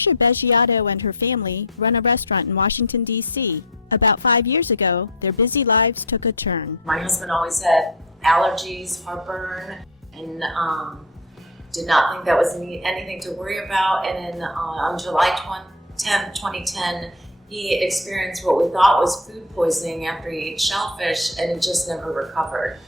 Patricia Beggiato and her family run a restaurant in Washington, D.C. About 5 years ago, their busy lives took a turn. My husband always had allergies, heartburn, and did not think that was anything to worry about. And then on July 10th, 2010, he experienced what we thought was food poisoning after he ate shellfish, and it just never recovered.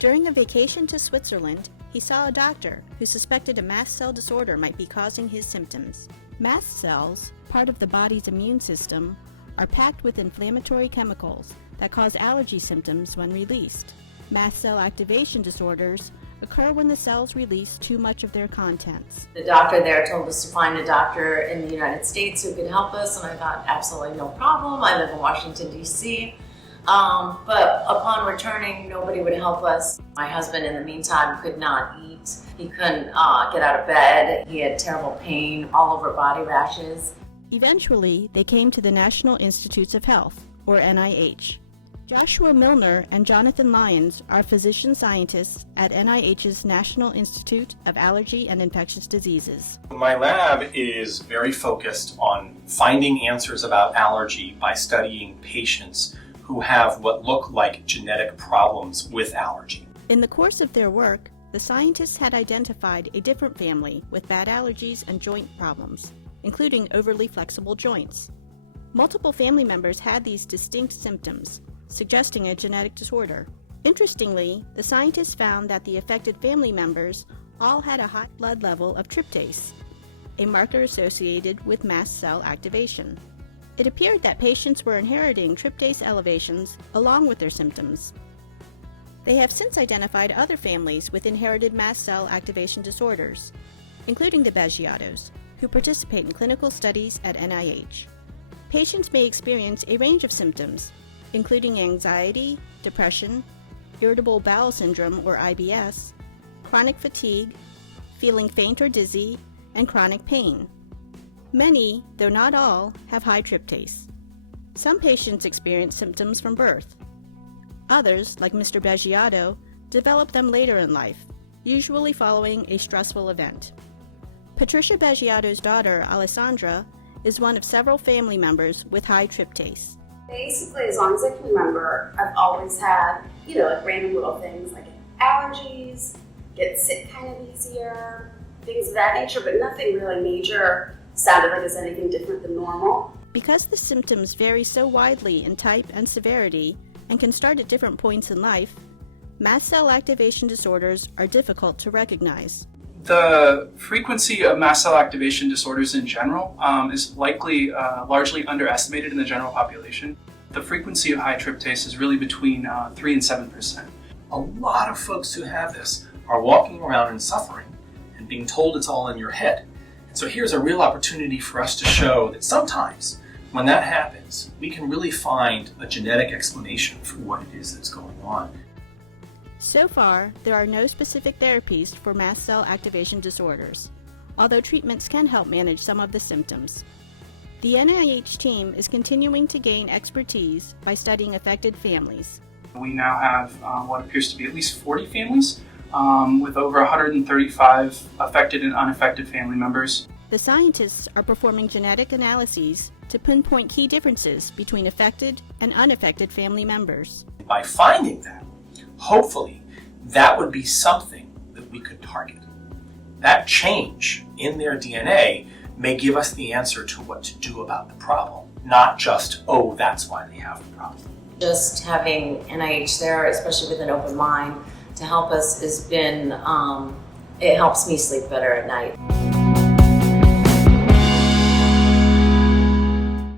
During a vacation to Switzerland, he saw a doctor who suspected a mast cell disorder might be causing his symptoms. Mast cells, part of the body's immune system, are packed with inflammatory chemicals that cause allergy symptoms when released. Mast cell activation disorders occur when the cells release too much of their contents. The doctor there told us to find a doctor in the United States who could help us, and I thought, absolutely no problem. I live in Washington, D.C. But upon returning, nobody would help us. My husband, in the meantime, could not eat. He couldn't get out of bed. He had terrible pain, all over body rashes. Eventually, they came to the National Institutes of Health, or NIH. Joshua Milner and Jonathan Lyons are physician scientists at NIH's National Institute of Allergy and Infectious Diseases. My lab is very focused on finding answers about allergy by studying patients who have what look like genetic problems with allergy. In the course of their work, the scientists had identified a different family with bad allergies and joint problems, including overly flexible joints. Multiple family members had these distinct symptoms, suggesting a genetic disorder. Interestingly, the scientists found that the affected family members all had a high blood level of tryptase, a marker associated with mast cell activation. It appeared that patients were inheriting tryptase elevations along with their symptoms. They have since identified other families with inherited mast cell activation disorders, including the Beggiatos, who participate in clinical studies at NIH. Patients may experience a range of symptoms, including anxiety, depression, irritable bowel syndrome or IBS, chronic fatigue, feeling faint or dizzy, and chronic pain. Many, though not all, have high tryptase. Some patients experience symptoms from birth. Others, like Mr. Beggiato, develop them later in life, usually following a stressful event. Patricia Beggiato's daughter, Alessandra, is one of several family members with high tryptase. Basically, as long as I can remember, I've always had, like random little things like allergies, get sick kind of easier, things of that nature, but nothing really major sounded like it's anything different than normal. Because the symptoms vary so widely in type and severity and can start at different points in life, mast cell activation disorders are difficult to recognize. The frequency of mast cell activation disorders in general is likely largely underestimated in the general population. The frequency of high tryptase is really between 3 and 7%. A lot of folks who have this are walking around and suffering and being told it's all in your head. And so here's a real opportunity for us to show that sometimes when that happens, we can really find a genetic explanation for what it is that's going on. So far, there are no specific therapies for mast cell activation disorders, although treatments can help manage some of the symptoms. The NIH team is continuing to gain expertise by studying affected families. We now have what appears to be at least 40 families with over 135 affected and unaffected family members. The scientists are performing genetic analyses to pinpoint key differences between affected and unaffected family members. By finding that, hopefully, that would be something that we could target. That change in their DNA may give us the answer to what to do about the problem, not just, oh, that's why they have the problem. Just having NIH there, especially with an open mind, to help us has been, it helps me sleep better at night.